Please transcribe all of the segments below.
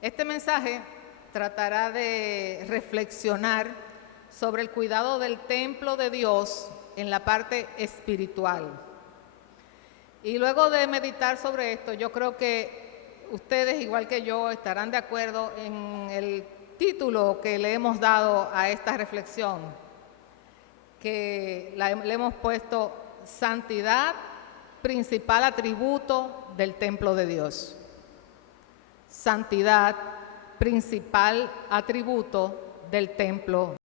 Este mensaje tratará de reflexionar sobre el cuidado del templo de Dios en la parte espiritual. Y luego de meditar sobre esto, yo creo que ustedes, igual que yo, estarán de acuerdo en el título que le hemos dado a esta reflexión, que le hemos puesto Santidad, principal atributo del templo de Dios. Santidad, principal atributo del templo.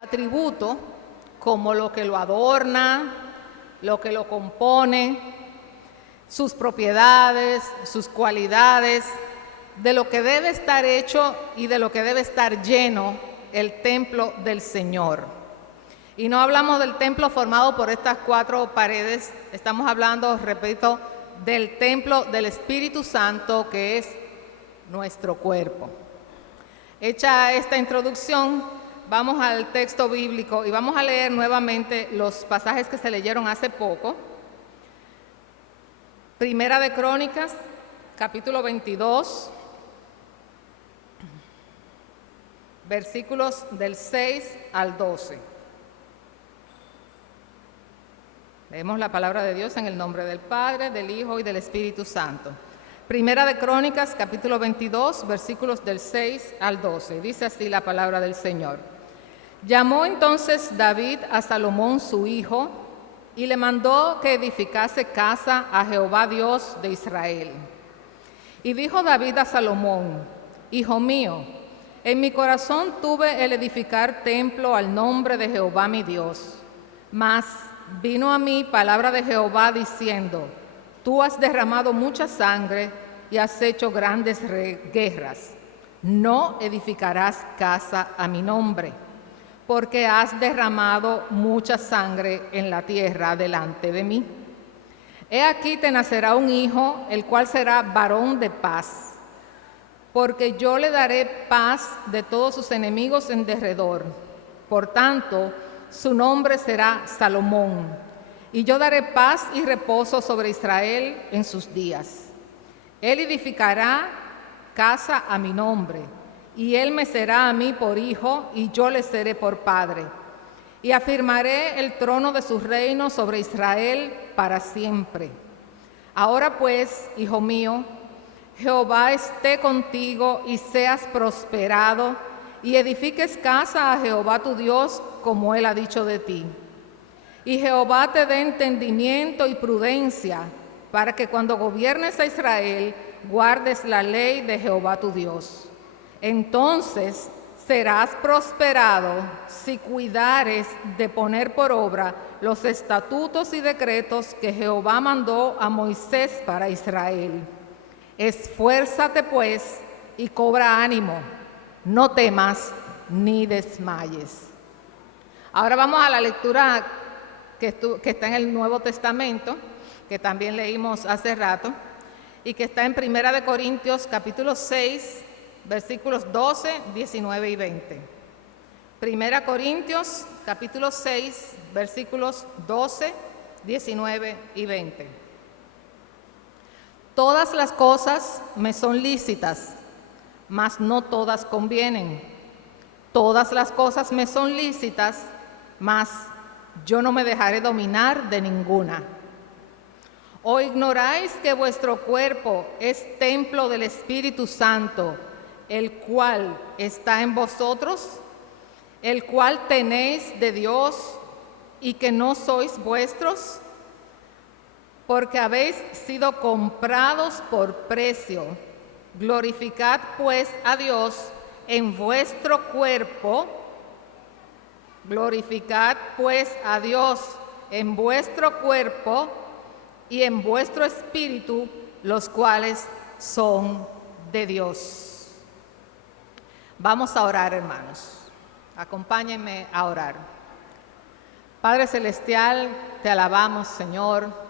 Atributo como lo que lo adorna, lo que lo compone, sus propiedades, sus cualidades, de lo que debe estar hecho y de lo que debe estar lleno el templo del Señor. Y no hablamos del templo formado por estas cuatro paredes, estamos hablando, repito, del templo del Espíritu Santo, que es nuestro cuerpo. Hecha esta introducción, vamos al texto bíblico y vamos a leer nuevamente los pasajes que se leyeron hace poco. Primera de Crónicas, capítulo 22, versículos del 6 al 12. Leemos la palabra de Dios en el nombre del Padre, del Hijo y del Espíritu Santo. Primera de Crónicas, capítulo 22, versículos del 6 al 12. Dice así la palabra del Señor. Llamó entonces David a Salomón su hijo y le mandó que edificase casa a Jehová Dios de Israel. Y dijo David a Salomón: Hijo mío, en mi corazón tuve el edificar templo al nombre de Jehová mi Dios. Mas vino a mí palabra de Jehová diciendo: Tú has derramado mucha sangre y has hecho grandes guerras. No edificarás casa a mi nombre, porque has derramado mucha sangre en la tierra delante de mí. He aquí te nacerá un hijo, el cual será varón de paz, porque yo le daré paz de todos sus enemigos en derredor. Por tanto, su nombre será Salomón, y yo daré paz y reposo sobre Israel en sus días. Él edificará casa a mi nombre, y él me será a mí por hijo, y yo le seré por padre. Y afirmaré el trono de su reino sobre Israel para siempre. Ahora pues, hijo mío, Jehová esté contigo y seas prosperado, y edifiques casa a Jehová tu Dios, como él ha dicho de ti. Y Jehová te dé entendimiento y prudencia, para que cuando gobiernes a Israel, guardes la ley de Jehová tu Dios. Entonces serás prosperado si cuidares de poner por obra los estatutos y decretos que Jehová mandó a Moisés para Israel. Esfuérzate pues y cobra ánimo, no temas ni desmayes. Ahora vamos a la lectura que está en el Nuevo Testamento, que también leímos hace rato, y que está en Primera de Corintios, capítulo 6, versículos 12, 19 y 20. Primera Corintios, capítulo 6, versículos 12, 19 y 20. Todas las cosas me son lícitas, mas no todas convienen. Todas las cosas me son lícitas, mas yo no me dejaré dominar de ninguna. ¿O ignoráis que vuestro cuerpo es templo del Espíritu Santo, el cual está en vosotros, el cual tenéis de Dios y que no sois vuestros? Porque habéis sido comprados por precio. Glorificad pues a Dios en vuestro cuerpo. Glorificad pues a Dios en vuestro cuerpo y en vuestro espíritu, los cuales son de Dios. Vamos a orar, hermanos. Acompáñenme a orar. Padre Celestial, te alabamos, Señor.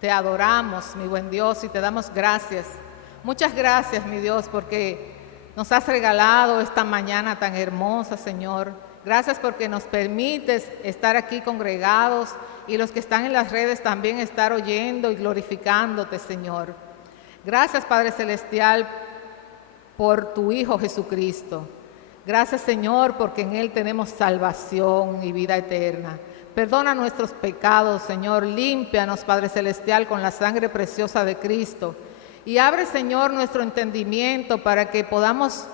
Te adoramos, mi buen Dios, y te damos gracias. Muchas gracias, mi Dios, porque nos has regalado esta mañana tan hermosa, Señor. Gracias porque nos permites estar aquí congregados y los que están en las redes también estar oyendo y glorificándote, Señor. Gracias, Padre Celestial, por tu Hijo Jesucristo. Gracias, Señor, porque en Él tenemos salvación y vida eterna. Perdona nuestros pecados, Señor. Límpianos, Padre Celestial, con la sangre preciosa de Cristo. Y abre, Señor, nuestro entendimiento para que podamos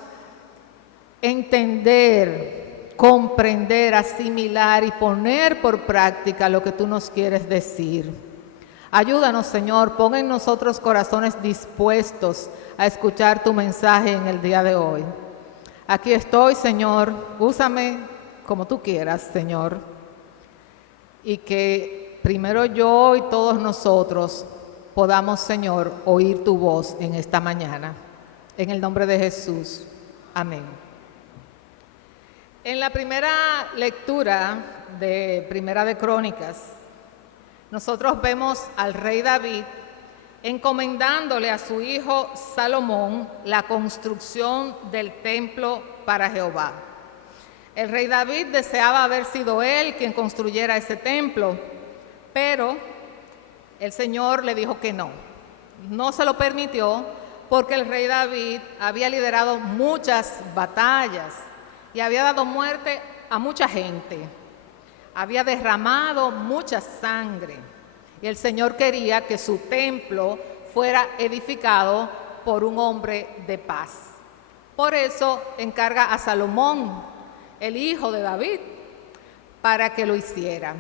entender, comprender, asimilar y poner por práctica lo que tú nos quieres decir. Ayúdanos, Señor, pon en nosotros corazones dispuestos a escuchar tu mensaje en el día de hoy. Aquí estoy, Señor, úsame como tú quieras, Señor, y que primero yo y todos nosotros podamos, Señor, oír tu voz en esta mañana. En el nombre de Jesús. Amén. En la primera lectura de Primera de Crónicas, nosotros vemos al rey David encomendándole a su hijo Salomón la construcción del templo para Jehová. El rey David deseaba haber sido él quien construyera ese templo, pero el Señor le dijo que no. No se lo permitió porque el rey David había liderado muchas batallas y había dado muerte a mucha gente. Había derramado mucha sangre y el Señor quería que su templo fuera edificado por un hombre de paz. Por eso encarga a Salomón, el hijo de David, para que lo hiciera.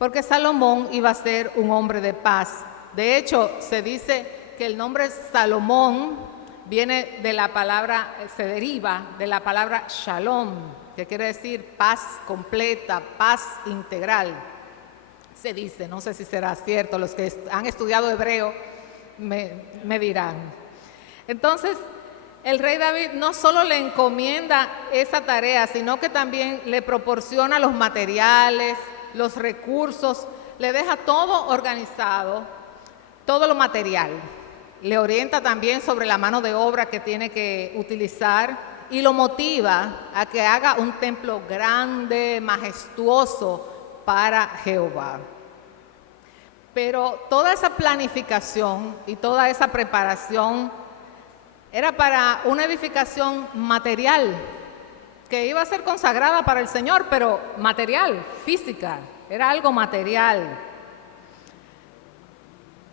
Porque Salomón iba a ser un hombre de paz. De hecho, se dice que el nombre Salomón viene de la palabra, se deriva de la palabra shalom, que quiere decir paz completa, paz integral. Se dice, no sé si será cierto, los que han estudiado hebreo me dirán. Entonces, el rey David no solo le encomienda esa tarea, sino que también le proporciona los materiales, los recursos, le deja todo organizado, todo lo material. Le orienta también sobre la mano de obra que tiene que utilizar y lo motiva a que haga un templo grande, majestuoso para Jehová. Pero toda esa planificación y toda esa preparación era para una edificación material que iba a ser consagrada para el Señor, pero material, física, era algo material.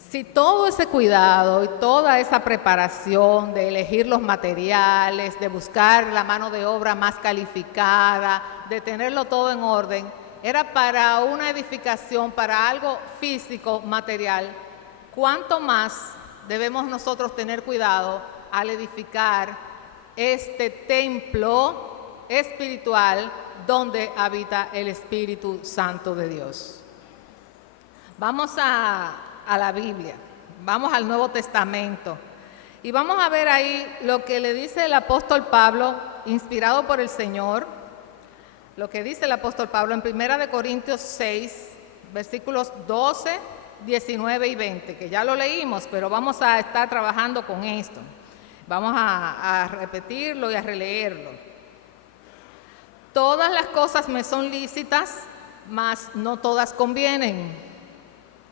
Si todo ese cuidado y toda esa preparación de elegir los materiales, de buscar la mano de obra más calificada, de tenerlo todo en orden, era para una edificación, para algo físico, material, ¿cuánto más debemos nosotros tener cuidado al edificar este templo espiritual donde habita el Espíritu Santo de Dios? Vamos a la Biblia, vamos al Nuevo Testamento y vamos a ver ahí lo que le dice el apóstol Pablo, inspirado por el Señor, lo que dice el apóstol Pablo en 1 Corintios 6, versículos 12, 19 y 20, que ya lo leímos, pero vamos a estar trabajando con esto. Vamos a repetirlo y a releerlo. Todas las cosas me son lícitas, mas no todas convienen.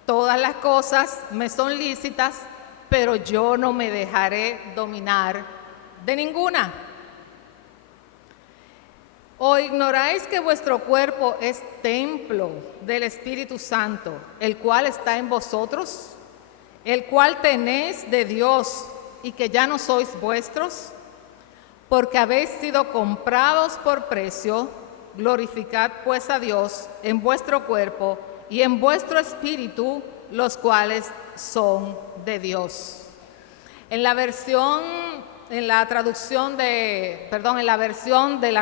Todas las cosas me son lícitas, pero yo no me dejaré dominar de ninguna. ¿O ignoráis que vuestro cuerpo es templo del Espíritu Santo, el cual está en vosotros, el cual tenéis de Dios y que ya no sois vuestros? Porque habéis sido comprados por precio, glorificad pues a Dios en vuestro cuerpo y en vuestro espíritu, los cuales son de Dios. En la versión de la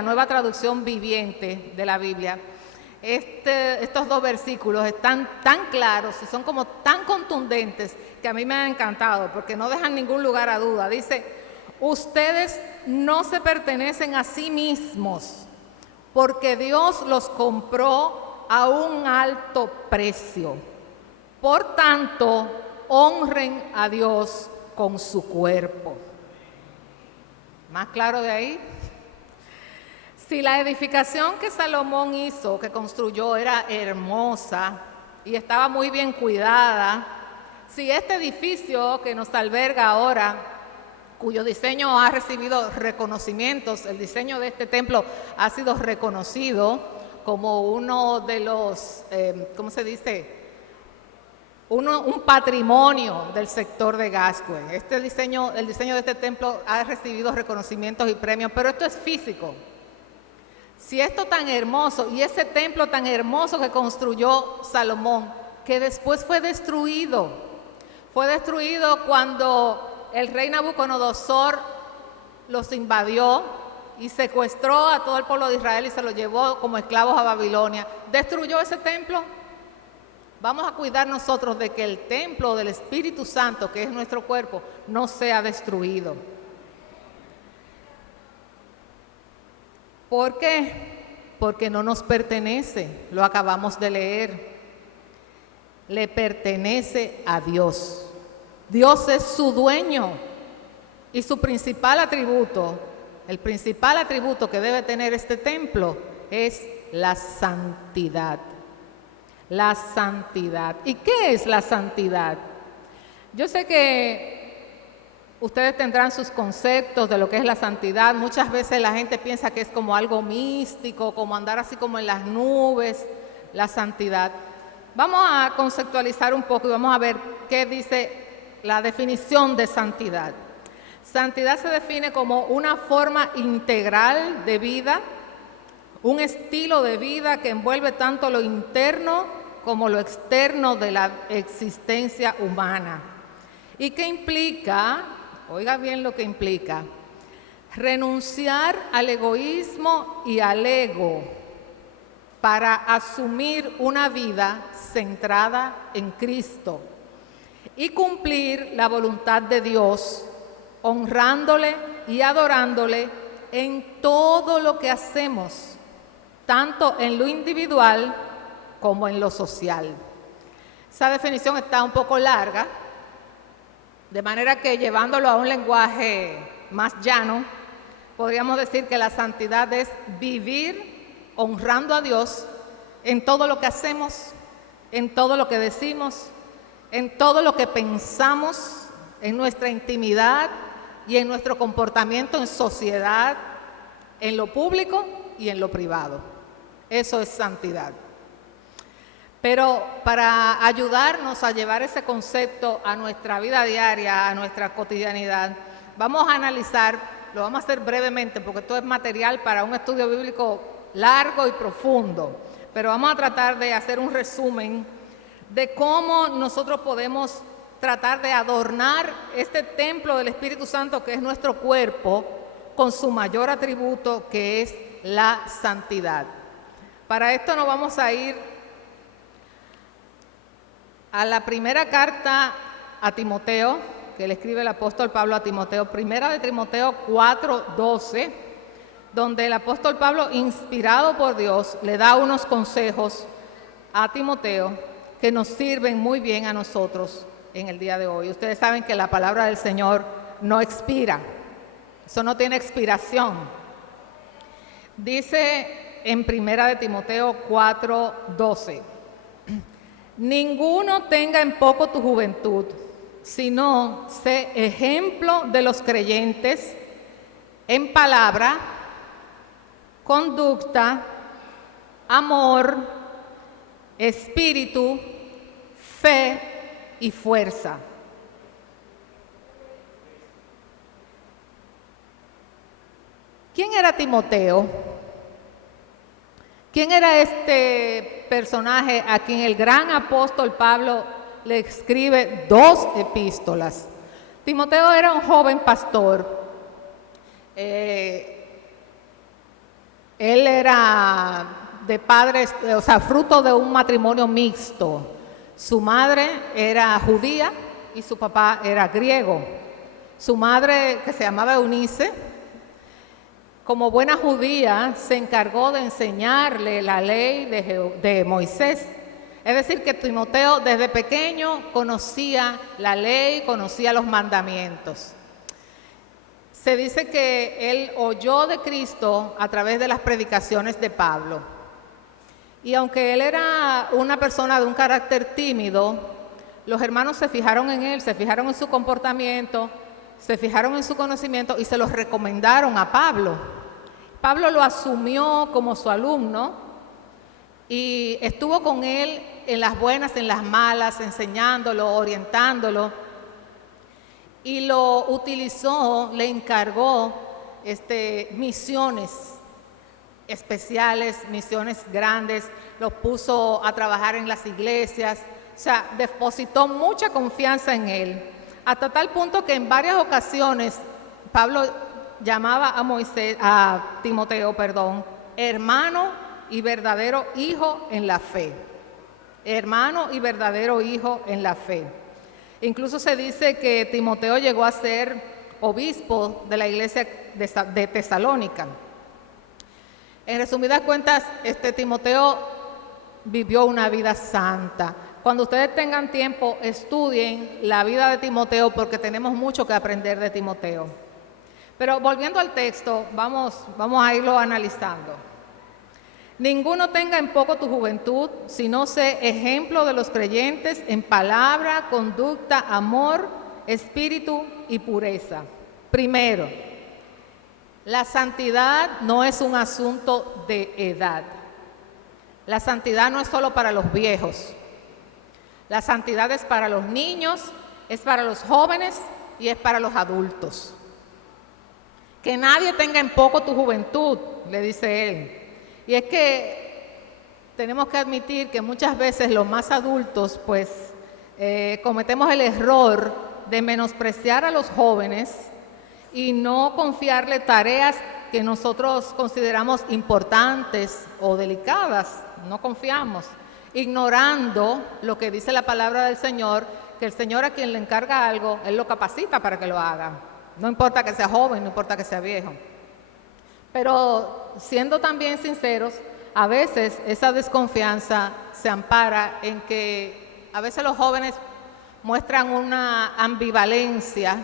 Nueva Traducción Viviente de la Biblia, estos dos versículos están tan claros y son como tan contundentes que a mí me han encantado porque no dejan ningún lugar a duda. Dice, ustedes no se pertenecen a sí mismos porque Dios los compró a un alto precio. Por tanto, honren a Dios con su cuerpo. ¿Más claro de ahí? Si la edificación que Salomón hizo, que construyó, era hermosa y estaba muy bien cuidada, si este edificio que nos alberga ahora, cuyo diseño ha recibido reconocimientos, el diseño de este templo ha sido reconocido como uno de los, ¿cómo se dice? Un patrimonio del sector de Gascue. El diseño de este templo ha recibido reconocimientos y premios, pero esto es físico. Si esto tan hermoso y ese templo tan hermoso que construyó Salomón, que después fue destruido cuando el rey Nabucodonosor los invadió y secuestró a todo el pueblo de Israel y se lo llevó como esclavos a Babilonia, destruyó ese templo. Vamos a cuidar nosotros de que el templo del Espíritu Santo, que es nuestro cuerpo, no sea destruido. ¿Por qué? Porque no nos pertenece, lo acabamos de leer. Le pertenece a Dios. Dios es su dueño y su principal atributo, el principal atributo que debe tener este templo es la santidad. La santidad. ¿Y qué es la santidad? Yo sé que ustedes tendrán sus conceptos de lo que es la santidad. Muchas veces la gente piensa que es como algo místico, como andar así como en las nubes, la santidad. Vamos a conceptualizar un poco y vamos a ver qué dice la definición de santidad. Santidad se define como una forma integral de vida, un estilo de vida que envuelve tanto lo interno como lo externo de la existencia humana. ¿Y qué implica? Oiga bien lo que implica. Renunciar al egoísmo y al ego para asumir una vida centrada en Cristo y cumplir la voluntad de Dios, honrándole y adorándole en todo lo que hacemos, tanto en lo individual como en lo social. Esa definición está un poco larga, de manera que llevándolo a un lenguaje más llano, podríamos decir que la santidad es vivir honrando a Dios en todo lo que hacemos, en todo lo que decimos, en todo lo que pensamos, en nuestra intimidad y en nuestro comportamiento en sociedad, en lo público y en lo privado. Eso es santidad. Pero para ayudarnos a llevar ese concepto a nuestra vida diaria, a nuestra cotidianidad, vamos a analizar, lo vamos a hacer brevemente porque esto es material para un estudio bíblico largo y profundo, pero vamos a tratar de hacer un resumen de cómo nosotros podemos tratar de adornar este templo del Espíritu Santo que es nuestro cuerpo con su mayor atributo que es la santidad. Para esto nos vamos a ir a la primera carta a Timoteo, que le escribe el apóstol Pablo a Timoteo, primera de Timoteo 4:12, donde el apóstol Pablo, inspirado por Dios, le da unos consejos a Timoteo que nos sirven muy bien a nosotros en el día de hoy. Ustedes saben que la palabra del Señor no expira, eso no tiene expiración. Dice en primera de Timoteo 4:12, ninguno tenga en poco tu juventud, sino sé ejemplo de los creyentes en palabra, conducta, amor, espíritu, fe y fuerza. ¿Quién era Timoteo? ¿Quién era este personaje a quien el gran apóstol Pablo le escribe 2 epístolas? Timoteo era un joven pastor. Él era de padres, o sea, fruto de un matrimonio mixto. Su madre era judía y su papá era griego. Su madre, que se llamaba Eunice, como buena judía, se encargó de enseñarle la ley de Moisés. Es decir, que Timoteo desde pequeño conocía la ley, conocía los mandamientos. Se dice que él oyó de Cristo a través de las predicaciones de Pablo. Y aunque él era una persona de un carácter tímido, los hermanos se fijaron en él, se fijaron en su comportamiento, se fijaron en su conocimiento y se los recomendaron a Pablo. Pablo lo asumió como su alumno y estuvo con él en las buenas, en las malas, enseñándolo, orientándolo, y lo utilizó, le encargó misiones especiales, misiones grandes, los puso a trabajar en las iglesias, o sea, depositó mucha confianza en él, hasta tal punto que en varias ocasiones Pablo llamaba a Timoteo, hermano y verdadero hijo en la fe. Hermano y verdadero hijo en la fe. Incluso se dice que Timoteo llegó a ser obispo de la iglesia de Tesalónica. En resumidas cuentas, Timoteo vivió una vida santa. Cuando ustedes tengan tiempo, estudien la vida de Timoteo porque tenemos mucho que aprender de Timoteo. Pero volviendo al texto, vamos a irlo analizando. Ninguno tenga en poco tu juventud, sino sé ejemplo de los creyentes en palabra, conducta, amor, espíritu y pureza. Primero, la santidad no es un asunto de edad. La santidad no es solo para los viejos. La santidad es para los niños, es para los jóvenes y es para los adultos. Que nadie tenga en poco tu juventud, le dice él. Y es que tenemos que admitir que muchas veces los más adultos, pues, cometemos el error de menospreciar a los jóvenes y no confiarle tareas que nosotros consideramos importantes o delicadas. No confiamos, ignorando lo que dice la palabra del Señor, que el Señor a quien le encarga algo, Él lo capacita para que lo haga. No importa que sea joven, no importa que sea viejo. Pero siendo también sinceros, a veces esa desconfianza se ampara en que a veces los jóvenes muestran una ambivalencia,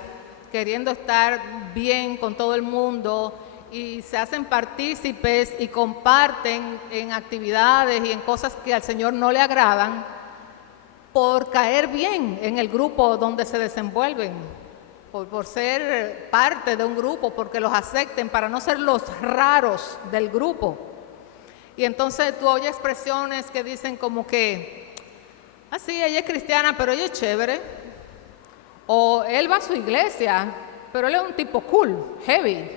queriendo estar bien con todo el mundo y se hacen partícipes y comparten en actividades y en cosas que al Señor no le agradan por caer bien en el grupo donde se desenvuelven. Por ser parte de un grupo, porque los acepten, para no ser los raros del grupo. Y entonces tú oyes expresiones que dicen como que, sí, ella es cristiana, pero ella es chévere. O él va a su iglesia, pero él es un tipo cool, heavy.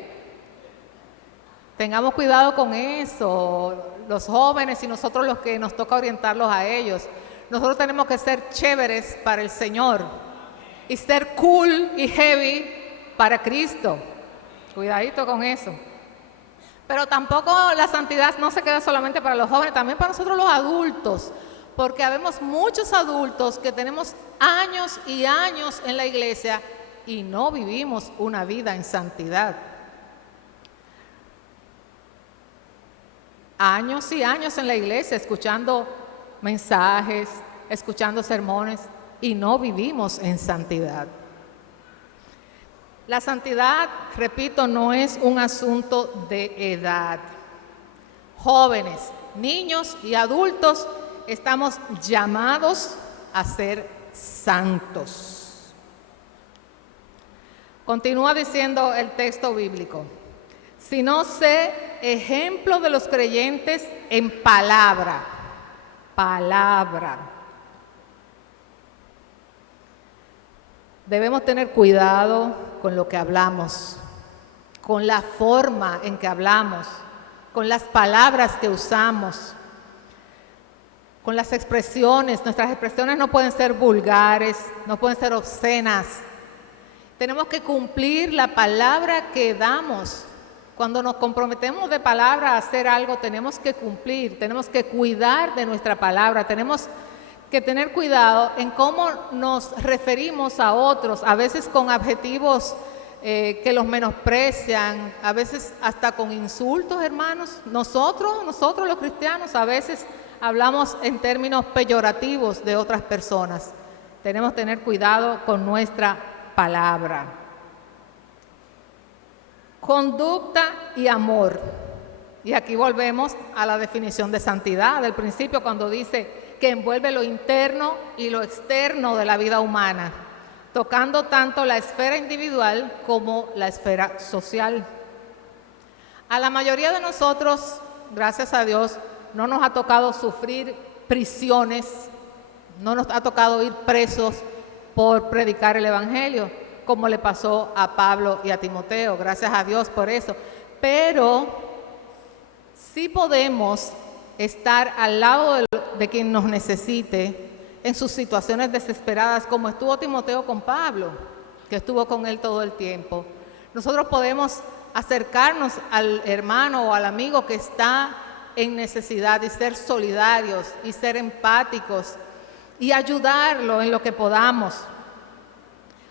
Tengamos cuidado con eso, los jóvenes y nosotros los que nos toca orientarlos a ellos. Nosotros tenemos que ser chéveres para el Señor y ser cool y heavy para Cristo. Cuidadito con eso. Pero tampoco la santidad no se queda solamente para los jóvenes, también para nosotros los adultos, porque habemos muchos adultos que tenemos años y años en la iglesia y no vivimos una vida en santidad. Años y años en la iglesia escuchando mensajes, escuchando sermones, y no vivimos en santidad. La santidad, repito, no es un asunto de edad. Jóvenes, niños y adultos estamos llamados a ser santos. Continúa diciendo el texto bíblico: si no sé ejemplo de los creyentes en palabra. Debemos tener cuidado con lo que hablamos, con la forma en que hablamos, con las palabras que usamos, con las expresiones. Nuestras expresiones no pueden ser vulgares, no pueden ser obscenas. Tenemos que cumplir la palabra que damos. Cuando nos comprometemos de palabra a hacer algo, tenemos que cumplir, tenemos que cuidar de nuestra palabra, tenemos que tener cuidado en cómo nos referimos a otros, a veces con adjetivos que los menosprecian, a veces hasta con insultos, hermanos. Nosotros los cristianos a veces hablamos en términos peyorativos de otras personas. Tenemos que tener cuidado con nuestra palabra. Conducta y amor. Y aquí volvemos a la definición de santidad del principio, cuando dice que envuelve lo interno y lo externo de la vida humana, tocando tanto la esfera individual como la esfera social. A la mayoría de nosotros, gracias a Dios, no nos ha tocado sufrir prisiones, no nos ha tocado ir presos por predicar el Evangelio, como le pasó a Pablo y a Timoteo, gracias a Dios por eso. Pero sí podemos estar al lado de quien nos necesite en sus situaciones desesperadas, como estuvo Timoteo con Pablo, que estuvo con él todo el tiempo. Nosotros podemos acercarnos al hermano o al amigo que está en necesidad y ser solidarios y ser empáticos y ayudarlo en lo que podamos.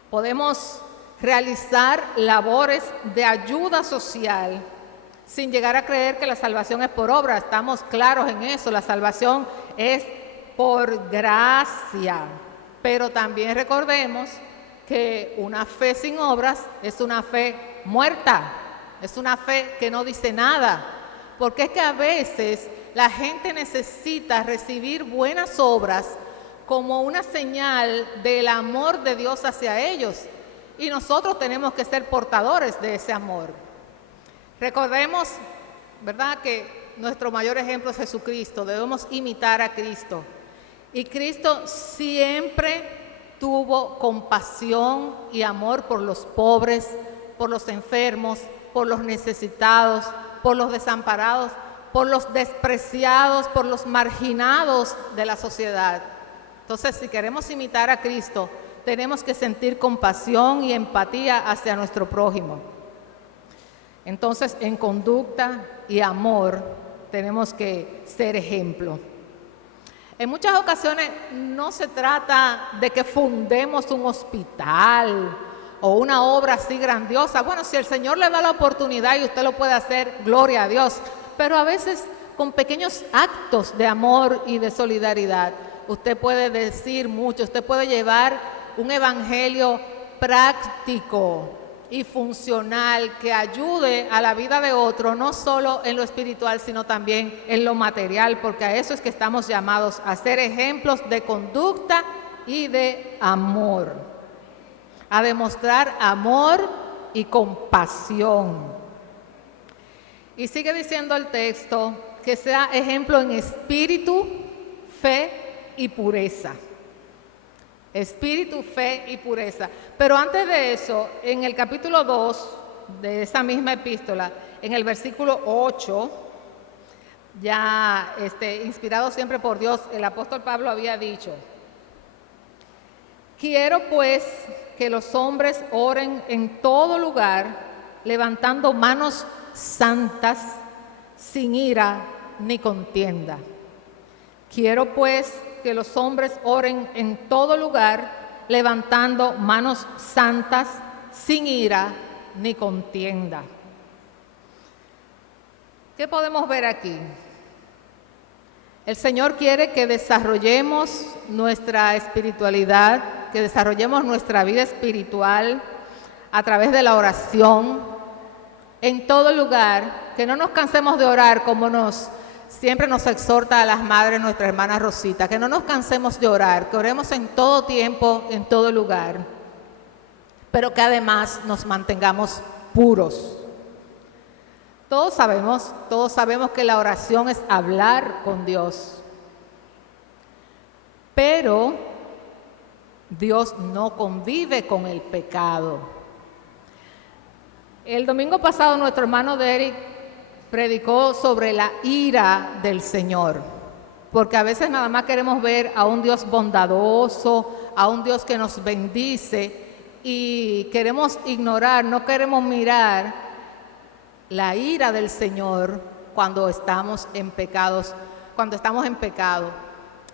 Podemos realizar labores de ayuda social sin llegar a creer que la salvación es por obra. Estamos claros en eso, la salvación es por gracia, pero también recordemos que una fe sin obras es una fe muerta, es una fe que no dice nada, porque es que a veces la gente necesita recibir buenas obras como una señal del amor de Dios hacia ellos, y nosotros tenemos que ser portadores de ese amor. Recordemos, ¿verdad?, que nuestro mayor ejemplo es Jesucristo, debemos imitar a Cristo. Y Cristo siempre tuvo compasión y amor por los pobres, por los enfermos, por los necesitados, por los desamparados, por los despreciados, por los marginados de la sociedad. Entonces, si queremos imitar a Cristo, tenemos que sentir compasión y empatía hacia nuestro prójimo. Entonces, en conducta y amor tenemos que ser ejemplo. En muchas ocasiones no se trata de que fundemos un hospital o una obra así grandiosa. Bueno, si el Señor le da la oportunidad y usted lo puede hacer, gloria a Dios. Pero a veces con pequeños actos de amor y de solidaridad, usted puede decir mucho, usted puede llevar un evangelio práctico y funcional que ayude a la vida de otro, no solo en lo espiritual, sino también en lo material, porque a eso es que estamos llamados, a ser ejemplos de conducta y de amor, a demostrar amor y compasión. Y sigue diciendo el texto que sea ejemplo en espíritu, fe y pureza. Espíritu, fe y pureza. Pero antes de eso, en el capítulo 2 de esa misma epístola, en el versículo 8, ya inspirado siempre por Dios, el apóstol Pablo había dicho: quiero pues que los hombres oren en todo lugar, levantando manos santas, sin ira ni contienda. Quiero pues que los hombres oren en todo lugar, levantando manos santas, sin ira ni contienda. ¿Qué podemos ver aquí? El Señor quiere que desarrollemos nuestra espiritualidad, que desarrollemos nuestra vida espiritual a través de la oración, en todo lugar, que no nos cansemos de orar como siempre nos exhorta a las madres, nuestra hermana Rosita, que no nos cansemos de orar, que oremos en todo tiempo, en todo lugar, pero que además nos mantengamos puros. Todos sabemos que la oración es hablar con Dios, pero Dios no convive con el pecado. El domingo pasado nuestro hermano Derek predicó sobre la ira del Señor, porque a veces nada más queremos ver a un Dios bondadoso, a un Dios que nos bendice, y queremos ignorar, no queremos mirar la ira del Señor cuando estamos en pecado.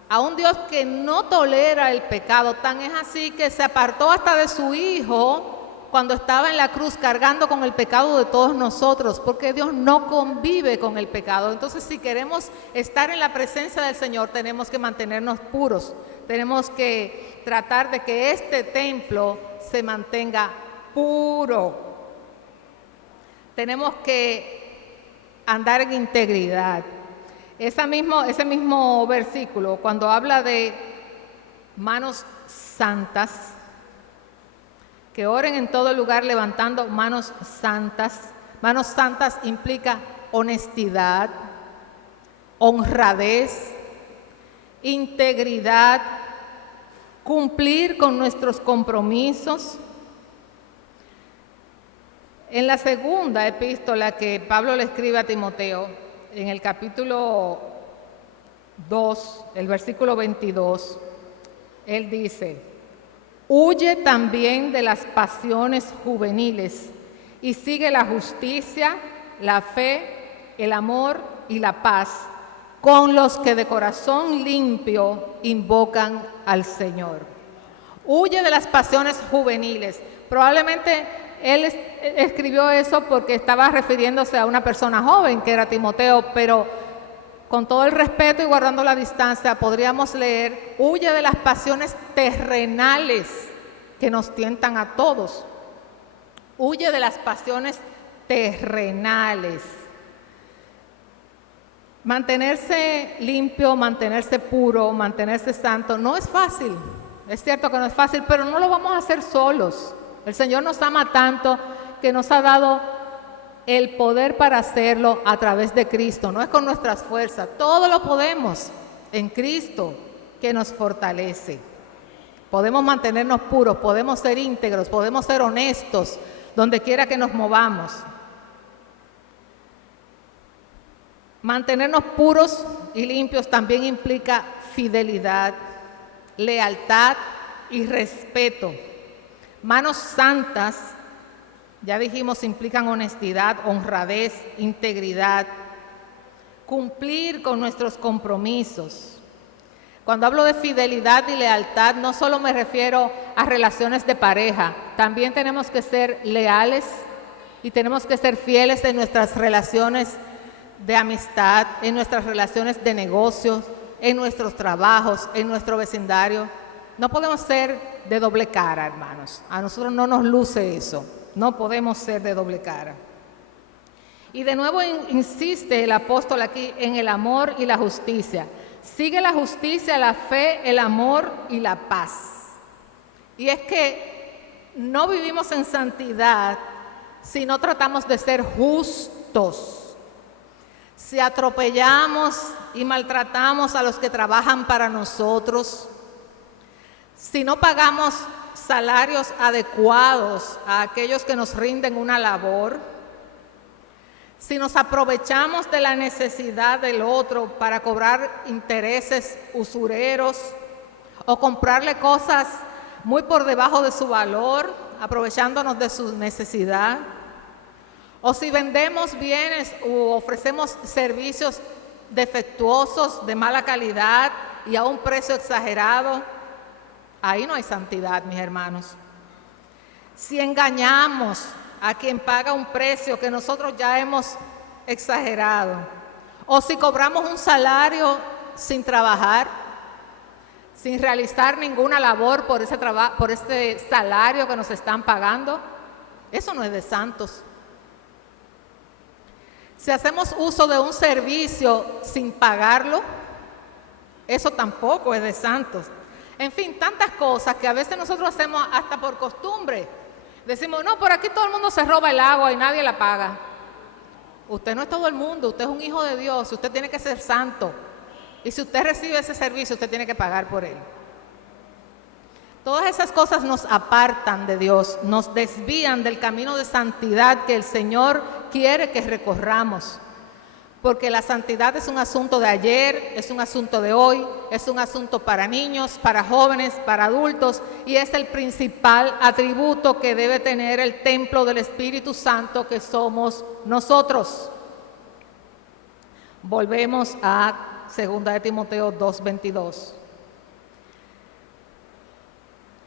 A un Dios que no tolera el pecado, tan es así que se apartó hasta de su Hijo cuando estaba en la cruz cargando con el pecado de todos nosotros, porque Dios no convive con el pecado. Entonces, si queremos estar en la presencia del Señor, tenemos que mantenernos puros, tenemos que tratar de que este templo se mantenga puro. Tenemos que andar en integridad. ese mismo versículo, cuando habla de manos santas, que oren en todo lugar levantando manos santas. Manos santas implica honestidad, honradez, integridad, cumplir con nuestros compromisos. En la segunda epístola que Pablo le escribe a Timoteo, en el capítulo 2, el versículo 22, él dice: huye también de las pasiones juveniles y sigue la justicia, la fe, el amor y la paz con los que de corazón limpio invocan al Señor. Huye de las pasiones juveniles. Probablemente él escribió eso porque estaba refiriéndose a una persona joven que era Timoteo, pero con todo el respeto y guardando la distancia podríamos leer: huye de las pasiones terrenales que nos tientan a todos. Huye de las pasiones terrenales. Mantenerse limpio, mantenerse puro, mantenerse santo no es fácil. Es cierto que no es fácil, pero no lo vamos a hacer solos. El Señor nos ama tanto que nos ha dado el poder para hacerlo a través de Cristo. No es con nuestras fuerzas, todo lo podemos en Cristo que nos fortalece. Podemos mantenernos puros, podemos ser íntegros, podemos ser honestos donde quiera que nos movamos. Mantenernos puros y limpios también implica fidelidad, lealtad y respeto. Manos santas, ya dijimos, implican honestidad, honradez, integridad, cumplir con nuestros compromisos. Cuando hablo de fidelidad y lealtad, no solo me refiero a relaciones de pareja, también tenemos que ser leales y tenemos que ser fieles en nuestras relaciones de amistad, en nuestras relaciones de negocios, en nuestros trabajos, en nuestro vecindario. No podemos ser de doble cara, hermanos. A nosotros no nos luce eso. No podemos ser de doble cara. Y de nuevo insiste el apóstol aquí en el amor y la justicia. Sigue la justicia, la fe, el amor y la paz. Y es que no vivimos en santidad si no tratamos de ser justos. Si atropellamos y maltratamos a los que trabajan para nosotros, si no pagamos salarios adecuados a aquellos que nos rinden una labor, si nos aprovechamos de la necesidad del otro para cobrar intereses usureros o comprarle cosas muy por debajo de su valor, aprovechándonos de su necesidad, o si vendemos bienes u ofrecemos servicios defectuosos, de mala calidad y a un precio exagerado, ahí no hay santidad, mis hermanos. Si engañamos a quien paga un precio que nosotros ya hemos exagerado, o si cobramos un salario sin trabajar, sin realizar ninguna labor por ese salario que nos están pagando, eso no es de santos. Si hacemos uso de un servicio sin pagarlo, eso tampoco es de santos. En fin, tantas cosas que a veces nosotros hacemos hasta por costumbre. Decimos, no, por aquí todo el mundo se roba el agua y nadie la paga. Usted no es todo el mundo, usted es un hijo de Dios, usted tiene que ser santo. Y si usted recibe ese servicio, usted tiene que pagar por él. Todas esas cosas nos apartan de Dios, nos desvían del camino de santidad que el Señor quiere que recorramos. Porque la santidad es un asunto de ayer, es un asunto de hoy, es un asunto para niños, para jóvenes, para adultos, y es el principal atributo que debe tener el templo del Espíritu Santo que somos nosotros. Volvemos a 2 de Timoteo 2:22.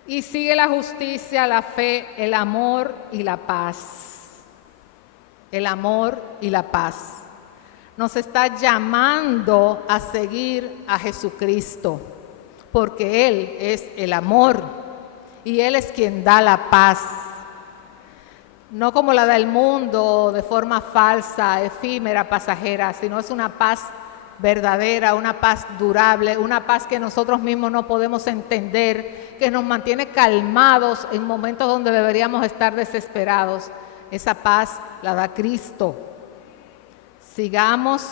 Y sigue la justicia, la fe, el amor y la paz. El amor y la paz. Nos está llamando a seguir a Jesucristo, porque Él es el amor y Él es quien da la paz. No como la del mundo, de forma falsa, efímera, pasajera, sino es una paz verdadera, una paz durable, una paz que nosotros mismos no podemos entender, que nos mantiene calmados en momentos donde deberíamos estar desesperados. Esa paz la da Cristo. Sigamos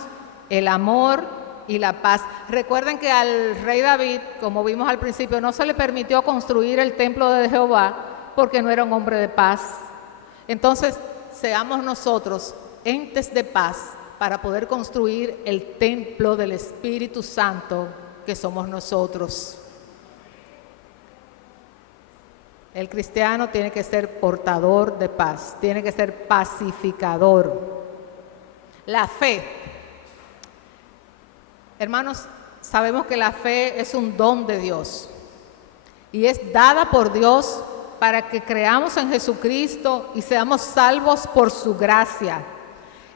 el amor y la paz. Recuerden que al rey David, como vimos al principio, no se le permitió construir el templo de Jehová porque no era un hombre de paz. Entonces, seamos nosotros entes de paz para poder construir el templo del Espíritu Santo que somos nosotros. El cristiano tiene que ser portador de paz, tiene que ser pacificador. La fe. Hermanos, sabemos que la fe es un don de Dios y es dada por Dios para que creamos en Jesucristo y seamos salvos por su gracia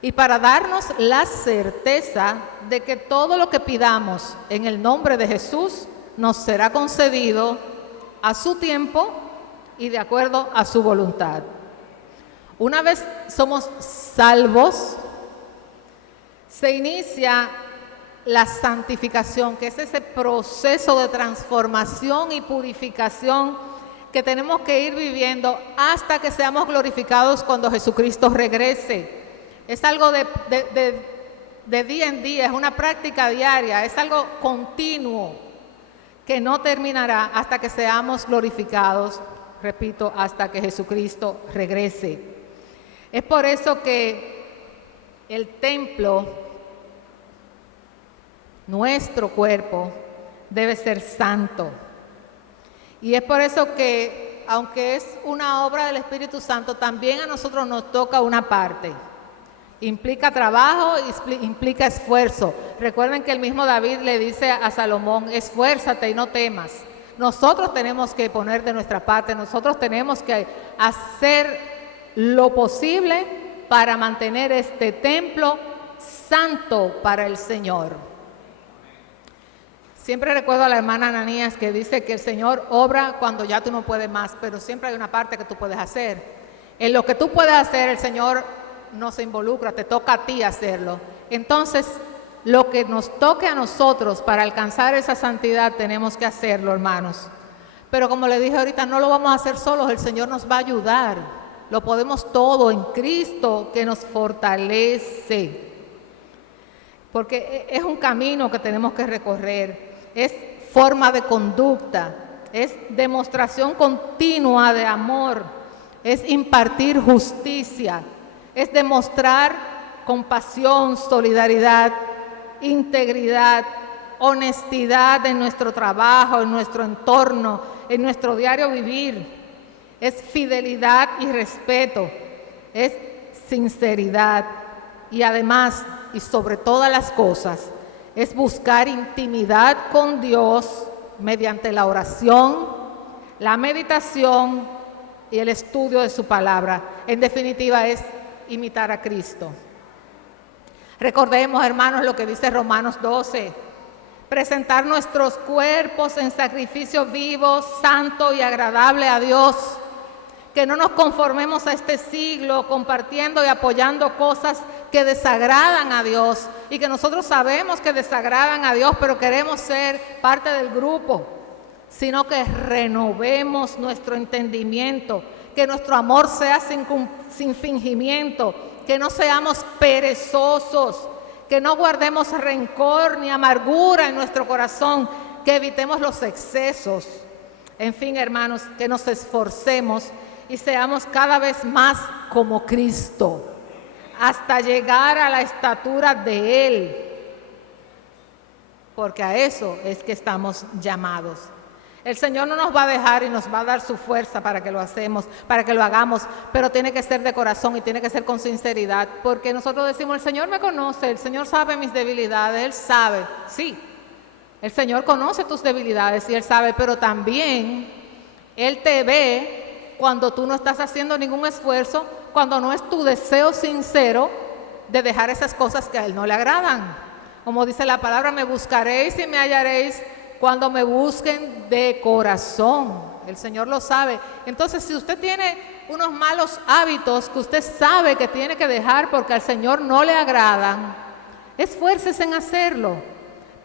y para darnos la certeza de que todo lo que pidamos en el nombre de Jesús nos será concedido a su tiempo y de acuerdo a su voluntad. Una vez somos salvos, se inicia la santificación, que es ese proceso de transformación y purificación que tenemos que ir viviendo hasta que seamos glorificados cuando Jesucristo regrese. Es algo de día en día, es una práctica diaria, es algo continuo que no terminará hasta que seamos glorificados, repito, hasta que Jesucristo regrese. Es por eso que el templo, nuestro cuerpo, debe ser santo. Y es por eso que, aunque es una obra del Espíritu Santo, también a nosotros nos toca una parte. Implica trabajo, implica esfuerzo. Recuerden que el mismo David le dice a Salomón, esfuérzate y no temas. Nosotros tenemos que poner de nuestra parte, nosotros tenemos que hacer lo posible para mantener este templo santo para el Señor. Siempre recuerdo a la hermana Ananías que dice que el Señor obra cuando ya tú no puedes más, pero siempre hay una parte que tú puedes hacer. En lo que tú puedes hacer, el Señor no se involucra, te toca a ti hacerlo. Entonces, lo que nos toque a nosotros para alcanzar esa santidad, tenemos que hacerlo, hermanos. Pero como le dije ahorita, no lo vamos a hacer solos, el Señor nos va a ayudar. Lo podemos todo en Cristo que nos fortalece. Porque es un camino que tenemos que recorrer. Es forma de conducta, es demostración continua de amor, es impartir justicia, es demostrar compasión, solidaridad, integridad, honestidad en nuestro trabajo, en nuestro entorno, en nuestro diario vivir. Es fidelidad y respeto, es sinceridad y además, y sobre todas las cosas, es buscar intimidad con Dios mediante la oración, la meditación y el estudio de su palabra. En definitiva, es imitar a Cristo. Recordemos, hermanos, lo que dice Romanos 12. Presentar nuestros cuerpos en sacrificio vivo, santo y agradable a Dios. Que no nos conformemos a este siglo compartiendo y apoyando cosas que desagradan a Dios y que nosotros sabemos que desagradan a Dios, pero queremos ser parte del grupo, sino que renovemos nuestro entendimiento, que nuestro amor sea sin fingimiento, que no seamos perezosos, que no guardemos rencor ni amargura en nuestro corazón, que evitemos los excesos. En fin, hermanos, que nos esforcemos y seamos cada vez más como Cristo, hasta llegar a la estatura de Él, porque a eso es que estamos llamados. El Señor no nos va a dejar y nos va a dar su fuerza para que lo hagamos, pero tiene que ser de corazón y tiene que ser con sinceridad, porque nosotros decimos, el Señor me conoce, el Señor sabe mis debilidades, Él sabe, sí, el Señor conoce tus debilidades y Él sabe, pero también Él te ve cuando tú no estás haciendo ningún esfuerzo, cuando no es tu deseo sincero de dejar esas cosas que a Él no le agradan. Como dice la palabra, me buscaréis y me hallaréis cuando me busquen de corazón. El Señor lo sabe. Entonces, si usted tiene unos malos hábitos que usted sabe que tiene que dejar porque al Señor no le agradan, Esfuércese en hacerlo.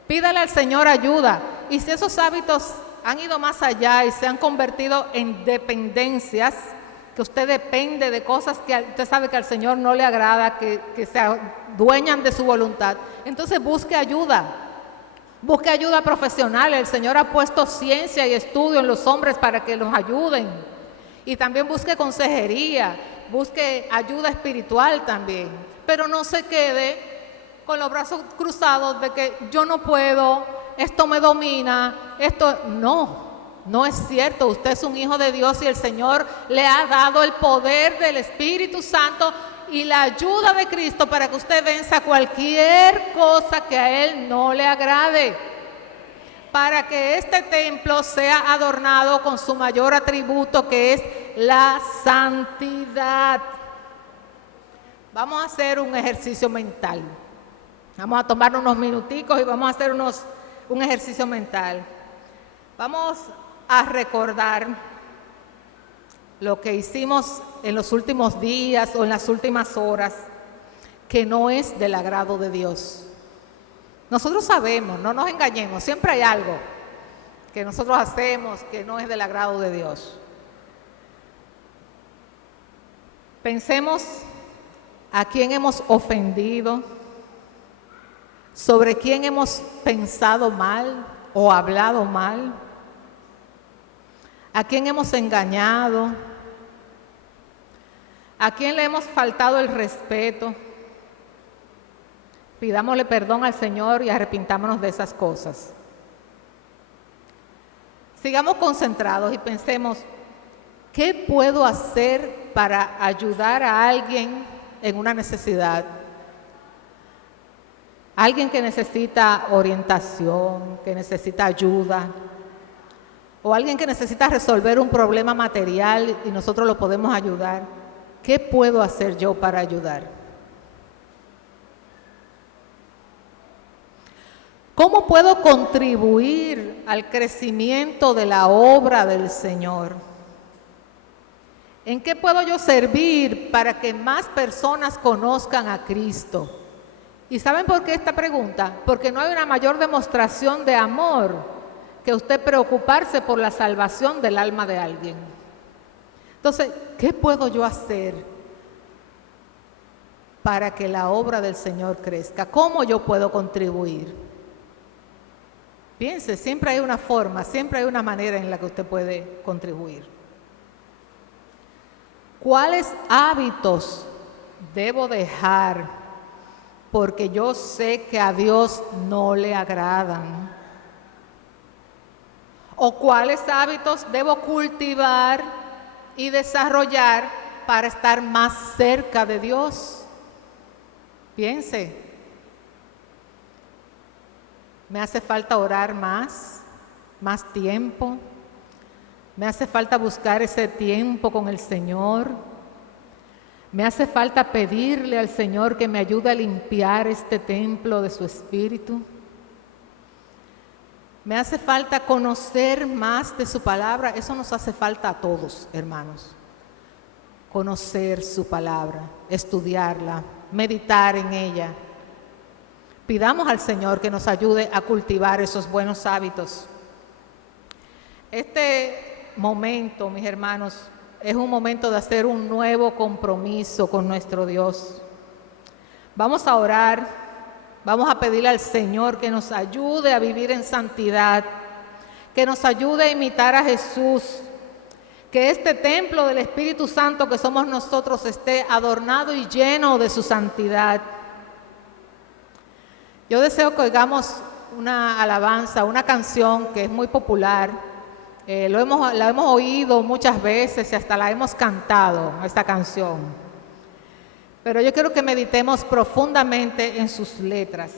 Pídale al Señor ayuda. Y si esos hábitos han ido más allá y se han convertido en dependencias, que usted depende de cosas que usted sabe que al Señor no le agrada, que se adueñan de su voluntad, entonces busque ayuda. Busque ayuda profesional. El Señor ha puesto ciencia y estudio en los hombres para que los ayuden. Y también busque consejería, busque ayuda espiritual también. Pero no se quede con los brazos cruzados de que yo no puedo, esto me domina, esto no es cierto. Usted es un hijo de Dios y el Señor le ha dado el poder del Espíritu Santo y la ayuda de Cristo para que usted venza cualquier cosa que a Él no le agrade, para que este templo sea adornado con su mayor atributo, que es la santidad. Vamos a hacer un ejercicio mental. Vamos a tomar unos minuticos y vamos a hacer un ejercicio mental. Vamos a recordar lo que hicimos en los últimos días o en las últimas horas, que no es del agrado de Dios. Nosotros sabemos, no nos engañemos, siempre hay algo que nosotros hacemos que no es del agrado de Dios. Pensemos a quién hemos ofendido, sobre quién hemos pensado mal o hablado mal, a quién hemos engañado, a quién le hemos faltado el respeto. Pidámosle perdón al Señor y arrepintámonos de esas cosas. Sigamos concentrados y pensemos, ¿qué puedo hacer para ayudar a alguien en una necesidad? Alguien que necesita orientación, que necesita ayuda, o alguien que necesita resolver un problema material y nosotros lo podemos ayudar. ¿Qué puedo hacer yo para ayudar? ¿Cómo puedo contribuir al crecimiento de la obra del Señor? ¿En qué puedo yo servir para que más personas conozcan a Cristo? ¿Y saben por qué esta pregunta? Porque no hay una mayor demostración de amor que usted preocuparse por la salvación del alma de alguien. Entonces, ¿qué puedo yo hacer para que la obra del Señor crezca? ¿Cómo yo puedo contribuir? Piense, siempre hay una forma, siempre hay una manera en la que usted puede contribuir. ¿Cuáles hábitos debo dejar porque yo sé que a Dios no le agradan? ¿O cuáles hábitos debo cultivar y desarrollar para estar más cerca de Dios? Piense, ¿me hace falta orar más tiempo? ¿Me hace falta buscar ese tiempo con el Señor? ¿Me hace falta pedirle al Señor que me ayude a limpiar este templo de su Espíritu? ¿Me hace falta conocer más de su palabra? Eso nos hace falta a todos, hermanos. Conocer su palabra, estudiarla, meditar en ella. Pidamos al Señor que nos ayude a cultivar esos buenos hábitos. Este momento, mis hermanos, es un momento de hacer un nuevo compromiso con nuestro Dios. Vamos a orar, vamos a pedirle al Señor que nos ayude a vivir en santidad, que nos ayude a imitar a Jesús, que este templo del Espíritu Santo que somos nosotros esté adornado y lleno de su santidad. Yo deseo que oigamos una alabanza, una canción que es muy popular. La hemos oído muchas veces y hasta la hemos cantado, esta canción. Pero yo quiero que meditemos profundamente en sus letras.